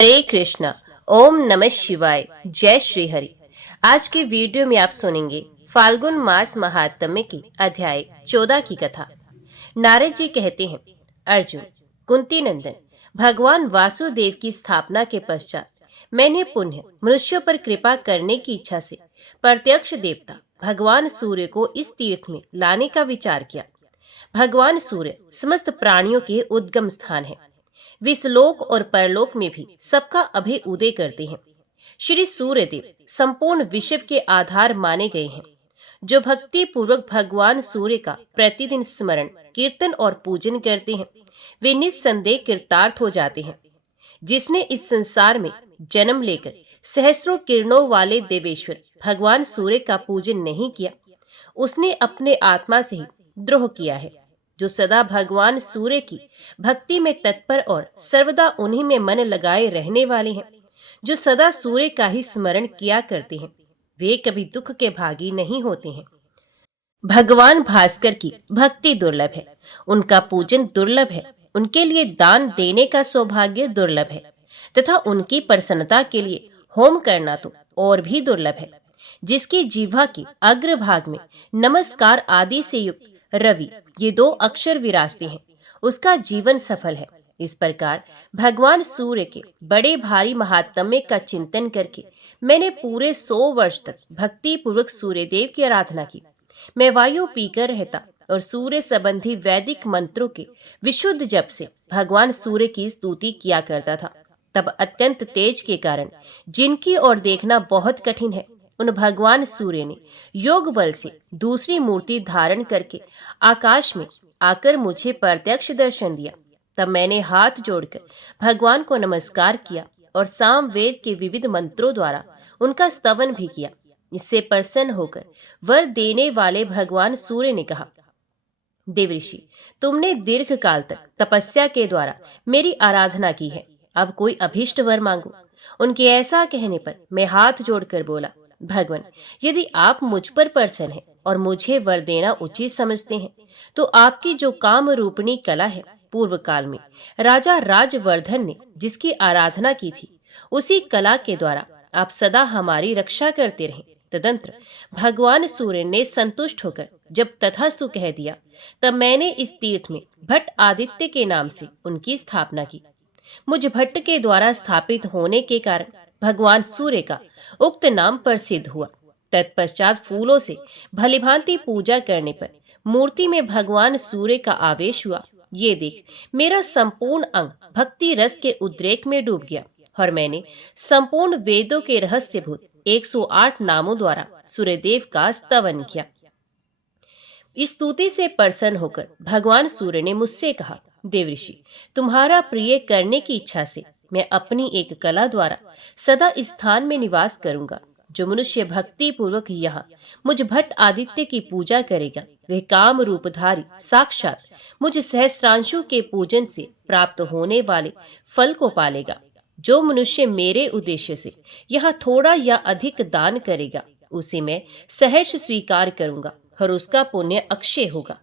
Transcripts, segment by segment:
हरे कृष्णा। ओम नमः शिवाय। जय श्री हरि। आज के वीडियो में आप सुनेंगे फाल्गुन मास महात्म्य की अध्याय 14 की कथा। नारद जी कहते हैं, अर्जुन, कुंती नंदन, भगवान वासुदेव की स्थापना के पश्चात मैंने पुनः मनुष्यों पर कृपा करने की इच्छा से प्रत्यक्ष देवता भगवान सूर्य को इस तीर्थ में लाने का विचार किया। भगवान सूर्य समस्त प्राणियों के उद्गम स्थान है। विश्वलोक और परलोक में भी सबका अभय उदय करते हैं। श्री सूर्यदेव संपूर्ण विश्व के आधार माने गए हैं। जो भक्ति पूर्वक भगवान सूर्य का प्रतिदिन स्मरण, कीर्तन और पूजन करते हैं, वे निस्संदेह कृतार्थ हो जाते हैं। जिसने इस संसार में जन्म लेकर सहस्रों किरणों वाले देवेश्वर भगवान सूर्य का पूजन नहीं किया, उसने अपने आत्मा से ही द्रोह किया है। जो सदा भगवान सूर्य की भक्ति में तत्पर और सर्वदा उन्हीं में मन लगाए रहने वाले हैं, जो सदा सूर्य का ही स्मरण किया करते हैं, वे कभी दुख के भागी नहीं होते हैं। भगवान भास्कर की भक्ति दुर्लभ है, उनका पूजन दुर्लभ है, उनके लिए दान देने का सौभाग्य दुर्लभ है तथा उनकी प्रसन्नता के लिए होम करना तो और भी दुर्लभ है। जिसकी जिह्वा के अग्रभाग में नमस्कार आदि से युक्त रवि ये दो अक्षर विराजते हैं, उसका जीवन सफल है। इस प्रकार भगवान सूर्य के बड़े भारी महात्म्य का चिंतन करके मैंने पूरे 100 वर्ष तक भक्ति पूर्वक सूर्यदेव की आराधना की। मैं वायु पीकर रहता और सूर्य संबंधी वैदिक मंत्रों के विशुद्ध जप से भगवान सूर्य की स्तुति किया करता था। तब अत्यंत तेज के कारण जिनकी ओर देखना बहुत कठिन है, उन भगवान सूर्य ने योग बल से दूसरी मूर्ति धारण करके आकाश में आकर मुझे प्रत्यक्ष दर्शन दिया। तब मैंने हाथ जोड़कर भगवान को नमस्कार किया और सामवेद के विविध मंत्रों द्वारा उनका स्तवन भी किया। इससे प्रसन्न होकर वर देने वाले भगवान सूर्य ने कहा, देवऋषि, तुमने दीर्घ काल तक तपस्या के द्वारा मेरी आराधना की है, अब कोई अभीष्ट वर मांगो। उनके ऐसा कहने पर मैं हाथ जोड़कर बोला, भगवान, यदि आप मुझ पर प्रसन्न हैं और मुझे वर देना उचित समझते हैं, तो आपकी जो काम रूपणी कला है, पूर्व काल में राजा राजवर्धन ने जिसकी आराधना की थी, उसी कला के द्वारा आप सदा हमारी रक्षा करते रहें। तदंतर भगवान सूर्य ने संतुष्ट होकर जब तथास्तु कह दिया, तब मैंने इस तीर्थ में भट्ट आदित्य के नाम से उनकी स्थापना की। मुझ भट्ट के द्वारा स्थापित होने के कारण भगवान सूर्य का उक्त नाम प्रसिद्ध हुआ। तत्पश्चात फूलों से भलीभांति पूजा करने पर मूर्ति में भगवान सूर्य का आवेश हुआ। ये देख मेरा संपूर्ण अंग भक्ति रस के उद्रेक में डूब गया और मैंने संपूर्ण वेदों के रहस्यभूत 108 नामों द्वारा सूर्यदेव का स्तवन किया। इस स्तुति से प्रसन्न होकर भगवान सूर्य ने मुझसे कहा, देवऋषि, तुम्हारा प्रिय करने की इच्छा से मैं अपनी एक कला द्वारा सदा इस स्थान में निवास करूंगा। जो मनुष्य भक्ति पूर्वक यहाँ मुझ भट्ट आदित्य की पूजा करेगा, वह काम रूपधारी साक्षात मुझ सहस्त्रांशु के पूजन से प्राप्त होने वाले फल को पालेगा। जो मनुष्य मेरे उद्देश्य से यहाँ थोड़ा या अधिक दान करेगा, उसे मैं सहर्ष स्वीकार करूंगा और उसका पुण्य अक्षय होगा।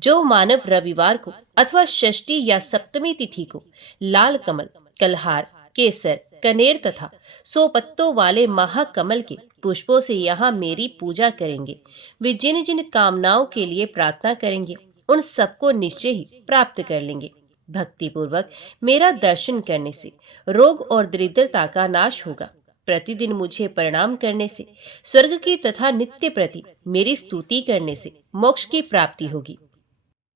जो मानव रविवार को अथवा षष्ठी या सप्तमी तिथि को लाल कमल, कलहार, केसर, कनेर तथा 100 पत्तों वाले महाकमल के पुष्पों से यहाँ मेरी पूजा करेंगे, वे जिन जिन कामनाओं के लिए प्रार्थना करेंगे, उन सबको निश्चय ही प्राप्त कर लेंगे। भक्ति पूर्वक मेरा दर्शन करने से रोग और दरिद्रता का नाश होगा। प्रतिदिन मुझे प्रणाम करने से स्वर्ग की तथा नित्य प्रति मेरी स्तुति करने से मोक्ष की प्राप्ति होगी।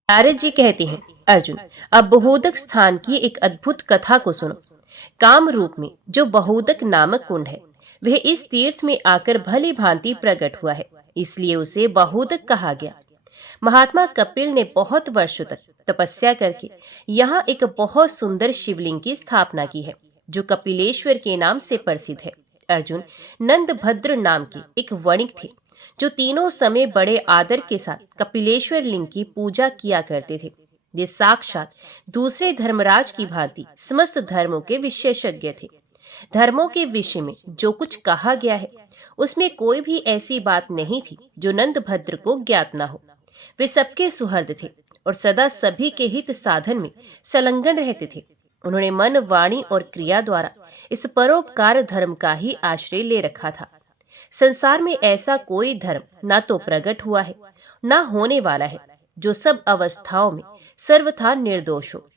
नारद जी कहते हैं, अर्जुन, अब बहुदक स्थान की एक अद्भुत कथा को सुनो। काम रूप में जो बहुदक नामक कुंड है, वह इस तीर्थ में आकर भली भांति प्रकट हुआ है, इसलिए उसे बहुदक कहा गया। महात्मा कपिल ने बहुत वर्षों तक तपस्या करके यहाँ एक बहुत सुंदर शिवलिंग की स्थापना की है, जो कपिलेश्वर के नाम से प्रसिद्ध है। अर्जुन, नंदभद्र नाम के एक वणिक थे, जो तीनों समय बड़े आदर के साथ कपिलेश्वर लिंग की पूजा किया करते थे। ये साक्षात दूसरे धर्मराज की भांति समस्त धर्मों के विशेषज्ञ थे। धर्मों के विषय में जो कुछ कहा गया है, उसमें कोई भी ऐसी बात नहीं थी जो नंदभद्र को ज्ञात न हो। वे सबके सुहृद थे और सदा सभी के हित साधन में संलग्न रहते थे। उन्होंने मन, वाणी और क्रिया द्वारा इस परोपकार धर्म का ही आश्रय ले रखा था। संसार में ऐसा कोई धर्म ना तो प्रकट हुआ है, ना होने वाला है, जो सब अवस्थाओं में सर्वथा निर्दोष हो।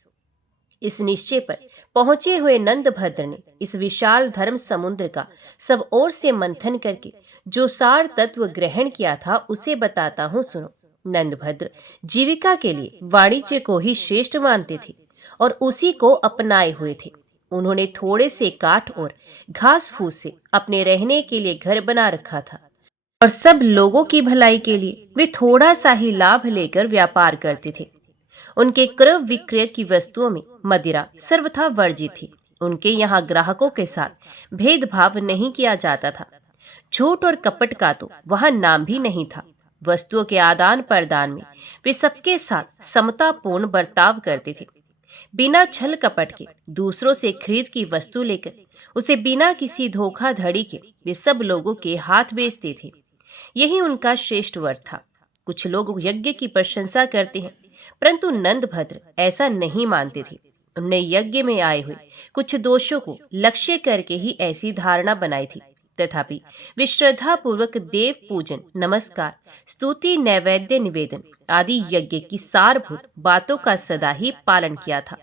इस निश्चय पर पहुंचे हुए नंदभद्र ने इस विशाल धर्म समुद्र का सब ओर से मंथन करके जो सार तत्व ग्रहण किया था, उसे बताता हूँ, सुनो। नंदभद्र जीविका के लिए वाणिज्य को ही श्रेष्ठ मानते थे और उसी को अपनाए हुए थे। उन्होंने थोड़े से काठ और घास फूस से अपने रहने के लिए घर बना रखा था और सब लोगों की भलाई के लिए वे थोड़ा सा ही लाभ लेकर व्यापार करते थे। उनके क्रय विक्रय की वस्तुओं में मदिरा सर्वथा वर्जित थी। उनके यहाँ ग्राहकों के साथ भेदभाव नहीं किया जाता था। झूठ और कपट का तो वहां नाम भी नहीं था। वस्तुओं के आदान प्रदान में वे सबके साथ समतापूर्ण बर्ताव करते थे। बिना छल कपट के दूसरों से खरीद की वस्तु लेकर उसे बिना किसी धोखाधड़ी के वे सब लोगों के हाथ बेचते थे। यही उनका श्रेष्ठ वर्त था। कुछ लोग यज्ञ की प्रशंसा करते हैं, परंतु नंदभद्र ऐसा नहीं मानते थे। उन्होंने यज्ञ में आए हुए कुछ दोषों को लक्ष्य करके ही ऐसी धारणा बनाई थी। तथापि वे श्रद्धा पूर्वक देव पूजन, नमस्कार, स्तुति, नैवेद्य निवेदन आदि यज्ञ की सारभूत बातों का सदा ही पालन किया था।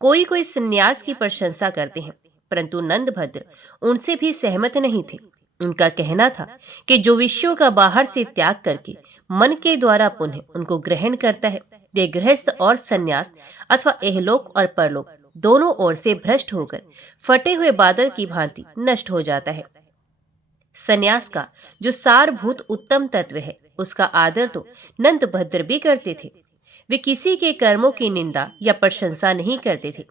कोई कोई संन्यास की प्रशंसा करते हैं, परंतु नंदभद्र उनसे भी सहमत नहीं थे। उनका कहना था कि जो विषयों का बाहर से त्याग करके मन के द्वारा पुनः उनको ग्रहण करता है, वे गृहस्थ और सन्यास अथवा एहलोक और परलोक दोनों ओर से भ्रष्ट होकर फटे हुए बादल की भांति नष्ट हो जाता है। सन्यास का जो सारभूत उत्तम तत्व है, उसका आदर तो नंदभद्र भी करते थे। वे किसी के कर्मों की निंदा या प्रशंसा नहीं करते थे।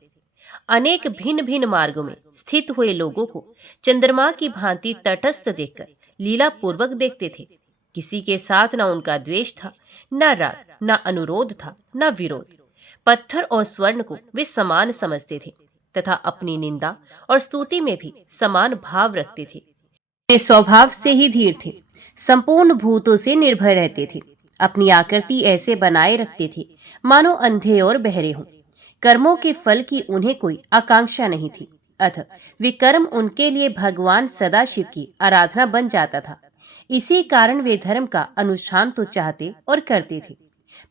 अनेक भिन्न भिन्न मार्गों में स्थित हुए लोगों को चंद्रमा की भांति तटस्थ देखकर लीला पूर्वक देखते थे। किसी के साथ न उनका द्वेष था, न राग, न अनुरोध था, न विरोध। पत्थर और स्वर्ण को वे समान समझते थे तथा अपनी निंदा और स्तुति में भी समान भाव रखते थे। वे स्वभाव से ही धीर थे, संपूर्ण भूतों से निर्भय रहते थे। अपनी आकृति ऐसे बनाए रखते थे मानो अंधे और बहरे हों। कर्मों के फल की उन्हें कोई आकांक्षा नहीं थी, अतः वे कर्म उनके लिए भगवान सदाशिव की आराधना बन जाता था। इसी कारण वे धर्म का अनुष्ठान तो चाहते और करते थे,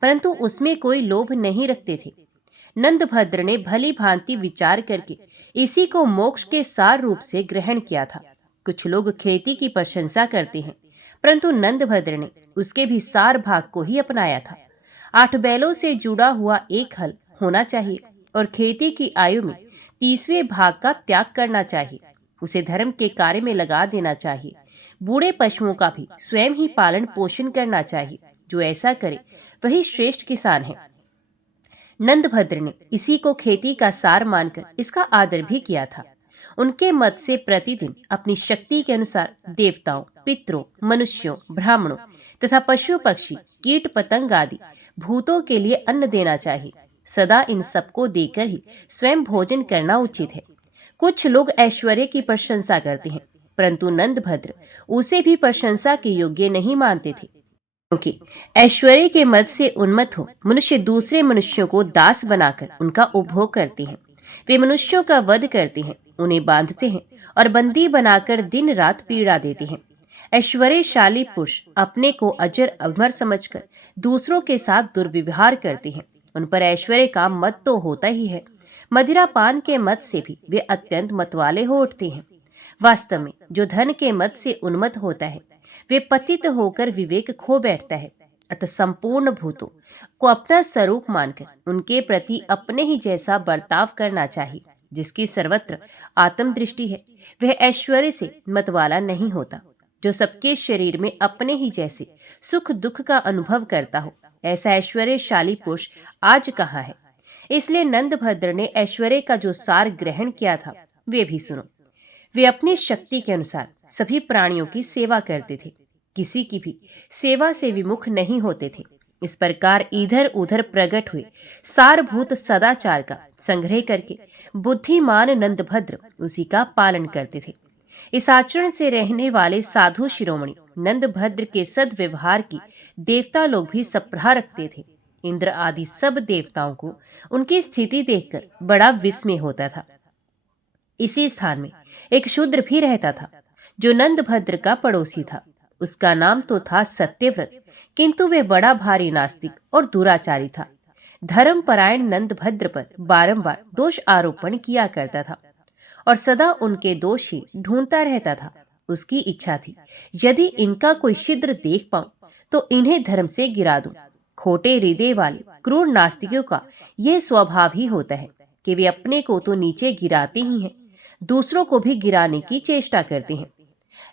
परंतु उसमें कोई लोभ नहीं रखते थे। नंदभद्र ने भली भांति विचार करके इसी को मोक्ष के सार रूप से ग्रहण किया था। कुछ लोग खेती की प्रशंसा करते हैं, परंतु नंदभद्र ने उसके भी सार भाग को ही अपनाया था। 8 बैलों से जुड़ा हुआ एक हल होना चाहिए और खेती की आयु में 30वें भाग का त्याग करना चाहिए। उसे धर्म के कार्य में लगा देना चाहिए। बूढ़े पशुओं का भी स्वयं ही पालन पोषण करना चाहिए। जो ऐसा करे वही श्रेष्ठ किसान है। नंदभद्र ने इसी को खेती का सार मानकर इसका आदर भी किया था। उनके मत से प्रतिदिन अपनी शक्ति के अनुसार देवताओं, पितरों, मनुष्यों, ब्राह्मणों तथा पशु पक्षी, कीट पतंग आदि भूतों के लिए अन्न देना चाहिए। सदा इन सबको देकर ही स्वयं भोजन करना उचित है। कुछ लोग ऐश्वर्य की प्रशंसा करते हैं, परंतु नंदभद्र उसे भी प्रशंसा के योग्य नहीं मानते थे, क्योंकि ऐश्वर्य के मद से उन्मत्त हो मनुष्य दूसरे मनुष्यों को दास बनाकर उनका उपभोग करते हैं। वे मनुष्यों का वध करते हैं, उन्हें बांधते हैं और बंदी बनाकर दिन रात पीड़ा देते हैं। ऐश्वर्यशाली पुरुष अपने को अजर अमर समझकर दूसरों के साथ दुर्व्यवहार करते हैं। उन पर ऐश्वर्य का मत तो होता ही है, मदिरा पान के मत से भी वे अत्यंत मतवाले हो उठते हैं। वास्तव में जो धन के मत से उन्मत्त होता है, वे पतित होकर विवेक खो बैठता है। अतः संपूर्ण भूतों को अपना स्वरूप मानकर उनके प्रति अपने ही जैसा बर्ताव करना चाहिए। जिसकी सर्वत्र आत्मदृष्टि है, वह ऐश्वर्य से मतवाला नहीं होता। जो सबके शरीर में अपने ही जैसे सुख दुख का अनुभव करता हो, ऐसा ऐश्वर्यशाली पुरुष आज कहाँ है। इसलिए नंदभद्र ने ऐश्वर्य का जो सार ग्रहण किया था, वे भी सुनो। वे अपनी शक्ति के अनुसार सभी प्राणियों की सेवा करते थे, किसी की भी सेवा से विमुख नहीं होते थे। इस प्रकार इधर उधर प्रकट हुए सारभूत सदाचार का संग्रह करके बुद्धिमान नंदभद्र उसी का पालन करते थे। इस आचरण से रहने वाले साधु शिरोमणि नंदभद्र के सद्व्यवहार की देवता लोग भी सप्राह रखते थे। इंद्र आदि सब देवताओं को उनकी स्थिति देखकर बड़ा विस्मय होता था। इसी स्थान में एक शूद्र भी रहता था जो नंदभद्र का पड़ोसी था। उसका नाम तो था सत्यव्रत, किंतु वे बड़ा भारी नास्तिक और दुराचारी था। धर्मपरायण नंदभद्र पर बारंबार दोष आरोपण किया करता था और सदा उनके दोष ही ढूंढता रहता था। उसकी इच्छा थी यदि इनका कोई छिद्र देख पाऊं तो इन्हें धर्म से गिरा दूं। खोटे हृदय वाले क्रूर नास्तिकों का यह स्वभाव ही होता है कि वे अपने को तो नीचे गिराते ही हैं, दूसरों को भी गिराने की चेष्टा करते हैं।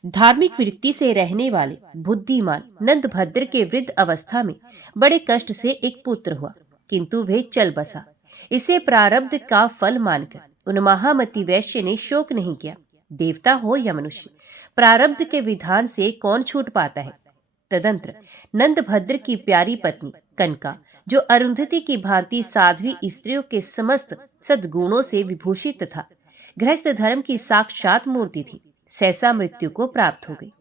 धार्मिक वृत्ति से रहने वाले बुद्धिमान नंदभद्र के वृद्ध अवस्था में बड़े कष्ट से एक पुत्र हुआ, किंतु वह चल बसा। इसे प्रारब्ध का फल मानकर उन महामती वैश्य ने शोक नहीं किया। देवता हो या मनुष्य, प्रारब्ध के विधान से कौन छूट पाता है। तदंतर नंदभद्र की प्यारी पत्नी कनका, जो अरुंधति की भांति साध्वी स्त्रियों के समस्त सद्गुणों से विभूषित तथा गृहस्थ धर्म की साक्षात मूर्ति थी, सहसा मृत्यु को प्राप्त हो गई।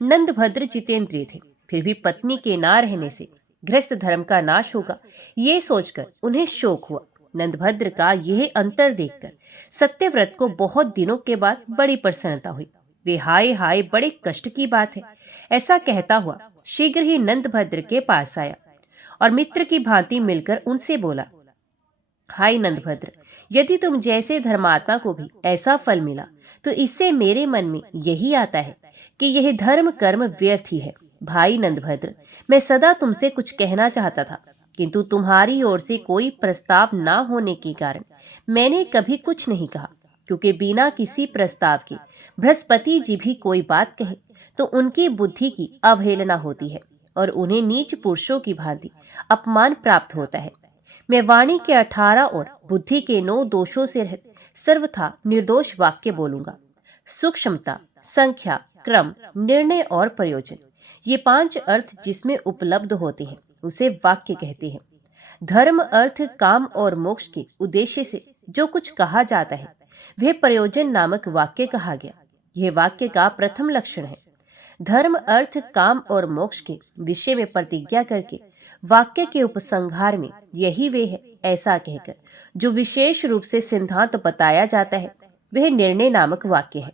नंदभद्र जितेंद्रिय थे, फिर भी पत्नी के ना रहने से गृहस्थ धर्म का नाश होगा, ये सोचकर उन्हें शोक हुआ। नंदभद्र का यह अंतर देखकर सत्यव्रत को बहुत दिनों के बाद बड़ी प्रसन्नता हुई। वे हाय हाय, बड़े कष्ट की बात है, ऐसा कहता हुआ शीघ्र ही नंदभद्र के पास आया और मित्र की भांति मिलकर उनसे बोला, हाय नंदभद्र, यदि तुम जैसे धर्मात्मा को भी ऐसा फल मिला तो इससे मेरे मन में यही आता है कि यह धर्म कर्म व्यर्थ ही है। भाई नंदभद्र, मैं सदा तुमसे कुछ कहना चाहता था, किंतु तुम्हारी ओर से कोई प्रस्ताव ना होने के कारण मैंने कभी कुछ नहीं कहा, क्योंकि बिना किसी प्रस्ताव के बृहस्पति जी भी कोई बात कहे तो उनकी बुद्धि की अवहेलना होती है और उन्हें नीच पुरुषों की भांति अपमान प्राप्त होता है। मैं वाणी के 18 और बुद्धि के 9 दोषों से रहित सर्वथा निर्दोष वाक्य बोलूंगा। सूक्ष्मता, संख्या, क्रम, निर्णय और प्रयोजन, ये 5 अर्थ जिसमें उपलब्ध होते हैं उसे वाक्य कहते हैं। धर्म, अर्थ, काम और मोक्ष के उद्देश्य से जो कुछ कहा जाता है वह प्रयोजन नामक वाक्य कहा गया। यह वाक्य का प्रथम लक्षण है। धर्म, अर्थ, काम और मोक्ष के विषय में प्रतिज्ञा करके वाक्य के उपसंहार में यही वे है ऐसा कहकर जो विशेष रूप से सिद्धांत बताया जाता है वह निर्णय नामक वाक्य है।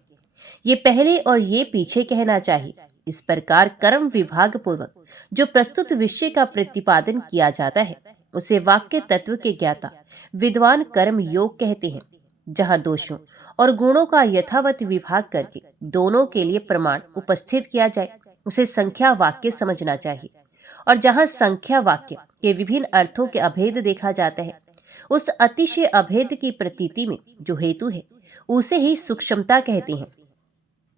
ये पहले और ये पीछे कहना चाहिए। इस प्रकार कर्म विभाग पूर्वक जो प्रस्तुत विषय का प्रतिपादन किया जाता है उसे वाक्य तत्व के ज्ञाता विद्वान कर्म योग कहते हैं। जहाँ दोषों और गुणों का यथावत विभाग करके दोनों के लिए प्रमाण उपस्थित किया जाए उसे संख्या वाक्य समझना चाहिए, और जहाँ संख्या वाक्य के विभिन्न अर्थों के अभेद देखा जाता है उस अतिशय अभेद की प्रतीति में जो हेतु है उसे ही सूक्ष्मता कहते हैं।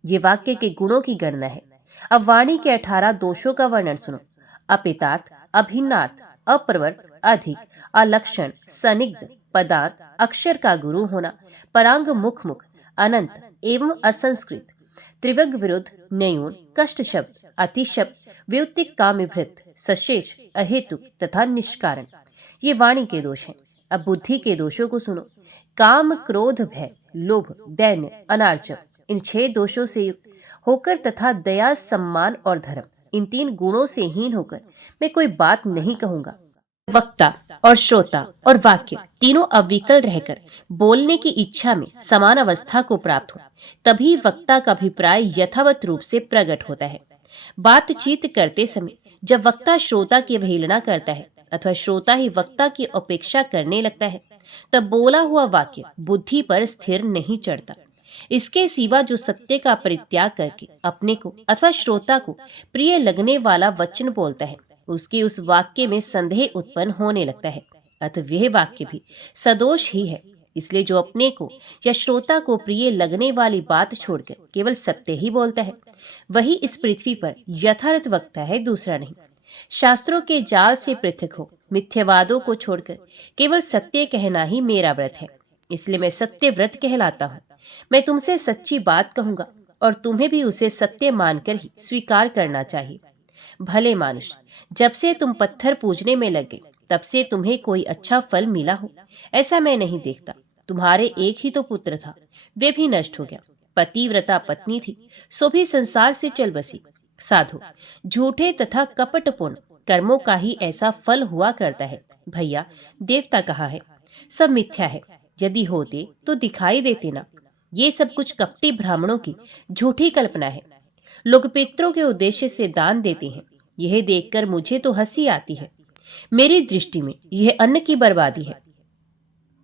ये वाक्य के गुणों की गणना है। अब वाणी के 18 दोषों का वर्णन सुनो। अपितार्थ, अभिन्नार्थ, अप्रवर्त, अधिक, अलक्षण, सनिग्ध, पदार्थ, अक्षर का गुरु होना, परांग, मुख, अनंत एवं असंस्कृत, त्रिवग विरुद्ध, न्यून, कष्ट शब्द, अति शब्द, व्युत्तिक, काम्यभृत, सशेष, अहेतुक तथा निष्कारण, ये वाणी के दोष हैं। अब बुद्धि के दोषों को सुनो। काम, क्रोध, भय, लोभ, दैन्य, अनार्जव, इन 6 दोषों से युक्त होकर तथा दया, सम्मान और धर्म, इन 3 गुणों से हीन होकर मैं कोई बात नहीं कहूंगा। वक्ता और श्रोता और वाक्य तीनों अविकल रहकर बोलने की इच्छा में समान अवस्था को प्राप्त हो, तभी वक्ता का अभिप्राय यथावत रूप से प्रकट होता है। बातचीत करते समय जब वक्ता श्रोता की अवहेलना करता है अथवा श्रोता ही वक्ता की अपेक्षा करने लगता है तब बोला हुआ वाक्य बुद्धि पर स्थिर नहीं चढ़ता। इसके सिवा जो सत्य का परित्याग करके अपने को अथवा श्रोता को प्रिय लगने वाला वचन बोलता है उसकी उस वाक्य में संदेह उत्पन्न होने लगता है, अतः वह वाक्य भी सदोष ही है। इसलिए जो अपने को या श्रोता को प्रिय लगने वाली बात छोड़कर केवल सत्य ही बोलता है वही इस पृथ्वी पर यथार्थ वक्ता है, दूसरा नहीं। शास्त्रों के जाल से पृथक हो मिथ्यावादों को छोड़कर केवल सत्य कहना ही मेरा व्रत है, इसलिए मैं सत्य व्रत कहलाता हूँ। मैं तुमसे सच्ची बात कहूंगा और तुम्हें भी उसे सत्य मानकर ही स्वीकार करना चाहिए। भले मानुष, जब से तुम पत्थर पूजने में लगे तब से तुम्हें कोई अच्छा फल मिला हो ऐसा मैं नहीं देखता। तुम्हारे एक ही तो पुत्र था, वे भी नष्ट हो गया। पतिव्रता पत्नी थी, सो भी संसार से चल बसी। साधु, झूठे तथा कपटपूर्ण कर्मों का ही ऐसा फल हुआ करता है। भैया, देवता कहाँ है? सब मिथ्या है। यदि होते तो दिखाई देते ना। ये सब कुछ कपटी ब्राह्मणों की झूठी कल्पना है। लोग पितरों के उद्देश्य से दान देते हैं। यह देखकर मुझे तो हंसी आती है। मेरी दृष्टि में यह अन्न की बर्बादी है।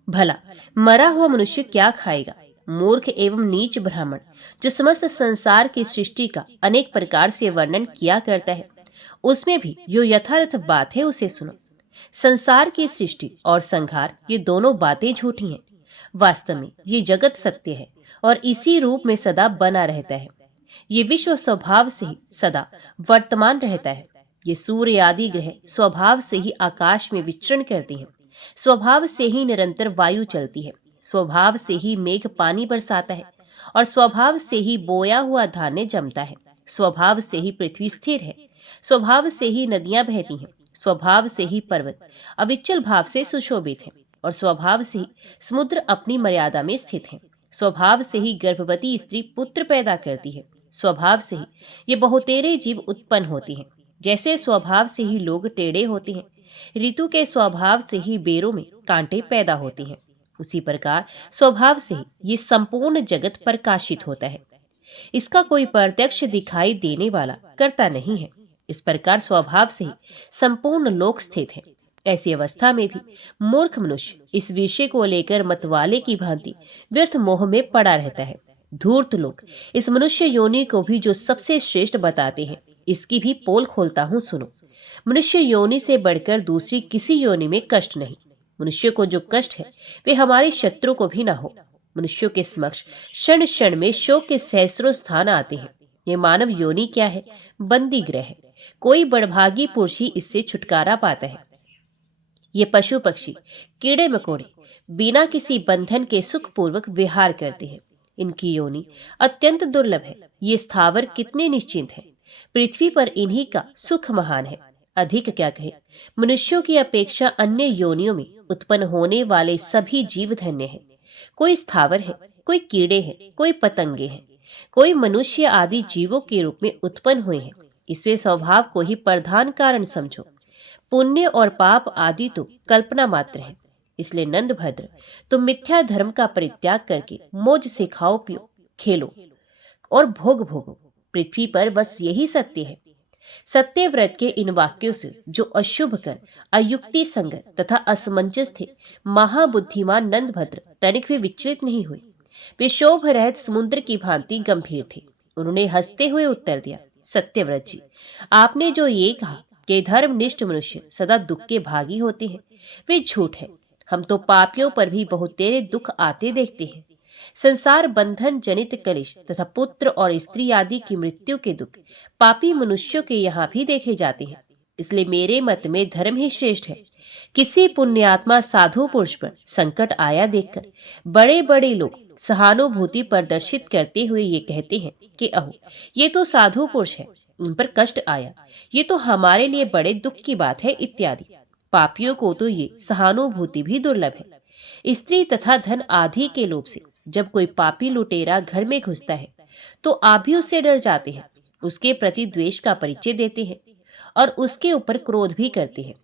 भला मरा हुआ मनुष्य क्या खाएगा? मूर्ख एवं नीच ब्राह्मण जो समस्त संसार की सृष्टि का अनेक प्रकार से वर्णन किया करता है, उसमें भी जो यथार्थ बात है उसे सुनो। संसार की सृष्टि और संहार ये दोनों बातें झूठी हैं। वास्तव में ये जगत सत्य है और इसी रूप में सदा बना रहता है। ये विश्व स्वभाव से ही सदा वर्तमान रहता है। ये सूर्य आदि ग्रह स्वभाव से ही आकाश में विचरण करते हैं। स्वभाव से ही निरंतर वायु चलती है। स्वभाव से ही मेघ पानी बरसाता है और स्वभाव से ही बोया हुआ धान्य जमता है। स्वभाव से ही पृथ्वी स्थिर है। स्वभाव से ही नदियां बहती हैं। स्वभाव से ही पर्वत अविचल भाव से सुशोभित है और स्वभाव से ही समुद्र अपनी मर्यादा में स्थित है। स्वभाव से ही गर्भवती स्त्री पुत्र पैदा करती है। स्वभाव से ही ये बहुतेरे जीव उत्पन्न होती हैं। जैसे स्वभाव से ही लोग टेढ़े होते हैं, ऋतु के स्वभाव से ही बेरों में कांटे पैदा होते हैं, उसी प्रकार स्वभाव से ही ये संपूर्ण जगत प्रकाशित होता है। इसका कोई प्रत्यक्ष दिखाई देने वाला करता नहीं है। इस प्रकार स्वभाव से ही संपूर्ण लोक स्थित है। ऐसी अवस्था में भी मूर्ख मनुष्य इस विषय को लेकर मतवाले की भांति व्यर्थ मोह में पड़ा रहता है। धूर्त लोग इस मनुष्य योनि को भी जो सबसे श्रेष्ठ बताते हैं, इसकी भी पोल खोलता हूँ, सुनो। मनुष्य योनि से बढ़कर दूसरी किसी योनि में कष्ट नहीं। मनुष्य को जो कष्ट है वे हमारे शत्रु को भी न हो। मनुष्यों के समक्ष क्षण क्षण में शोक के सहस्रों स्थान आते हैं। ये मानव योनि क्या है? बंदी गृह है। कोई बड़भागी पुरुष ही इससे छुटकारा पाता है। ये पशु पक्षी कीड़े मकोड़े बिना किसी बंधन के सुखपूर्वक विहार करते हैं। इनकी योनि अत्यंत दुर्लभ है। ये स्थावर कितने निश्चिंत है। पृथ्वी पर इन्हीं का सुख महान है। अधिक क्या कहे, मनुष्यों की अपेक्षा अन्य योनियों में उत्पन्न होने वाले सभी जीव धन्य हैं। कोई स्थावर है, कोई कीड़े हैं, कोई पतंगे हैं, कोई मनुष्य आदि जीवों के रूप में उत्पन्न हुए हैं। इसमें स्वभाव को ही प्रधान कारण समझो। पुण्य और पाप आदि तो कल्पना मात्र है। इसलिए नंदभद्र, तुम मिथ्या धर्म का परित्याग करके मौज से खाओ पियो खेलो और भोग भोगो। पृथ्वी पर बस यही सत्य है। सत्यव्रत के इन वाक्यों से जो अशुभ कर अयुक्ति संगत तथा असमंजस थे, महाबुद्धिमान नंदभद्र तनिक भी विचलित नहीं हुए। वे शोभ रहित समुद्र की भांति गंभीर थे। उन्होंने हंसते हुए उत्तर दिया, सत्यव्रत जी, आपने जो ये कहा कि धर्मनिष्ठ मनुष्य सदा दुख के भागी होते हैं, वे झूठ है। हम तो पापियों पर भी बहुत तेरे दुख आते देखते हैं। संसार बंधन जनित कलेश तथा पुत्र और स्त्री आदि की मृत्यु के दुख पापी मनुष्यों के यहाँ भी देखे जाते हैं। इसलिए मेरे मत में धर्म ही श्रेष्ठ है। किसी पुण्यात्मा साधु पुरुष पर संकट आया देखकर बड़े बड़े लोग सहानुभूति प्रदर्शित करते हुए ये कहते हैं कि अहो, ये तो साधु पुरुष है, उन पर कष्ट आया, ये तो हमारे लिए बड़े दुख की बात है इत्यादि। पापियों को तो ये सहानुभूति भी दुर्लभ है। स्त्री तथा धन आदि के लोभ से जब कोई पापी लुटेरा घर में घुसता है तो आप भी उससे डर जाते हैं, उसके प्रति द्वेष का परिचय देते हैं और उसके ऊपर क्रोध भी करते हैं।